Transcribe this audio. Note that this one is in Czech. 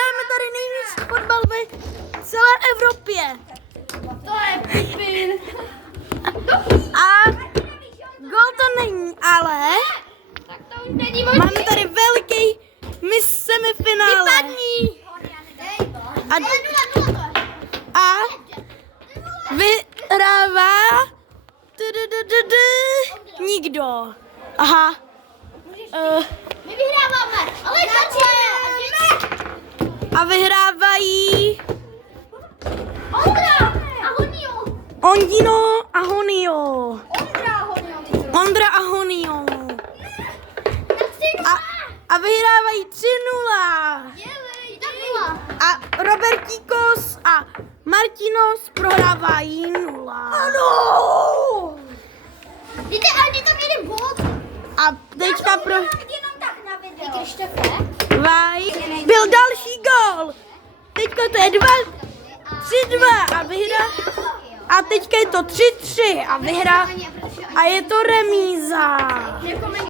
hrajeme tady nejvíc fotbal v celé Evropě. To je pipin. A gol to není, ale Tak to už není možný. máme tady veliký semifinále. Vypadni. A vyhrává nikdo. Aha. My vyhráváme, ale A vyhrávají Ondra a Honio. Ondino a Honio. Ondra a Honio. Ondra a Honio. A vyhrávají 3-0. A Robertíkos a Martinos prohrávají 0. Ano! Víte, ale je tam jeden bod. A teďka Jenom tak na video. Krištofe. byl další gól. Teďka to je 3-2 a vyhrá. A teďka je to 3-3 a vyhrá. A je to remíza.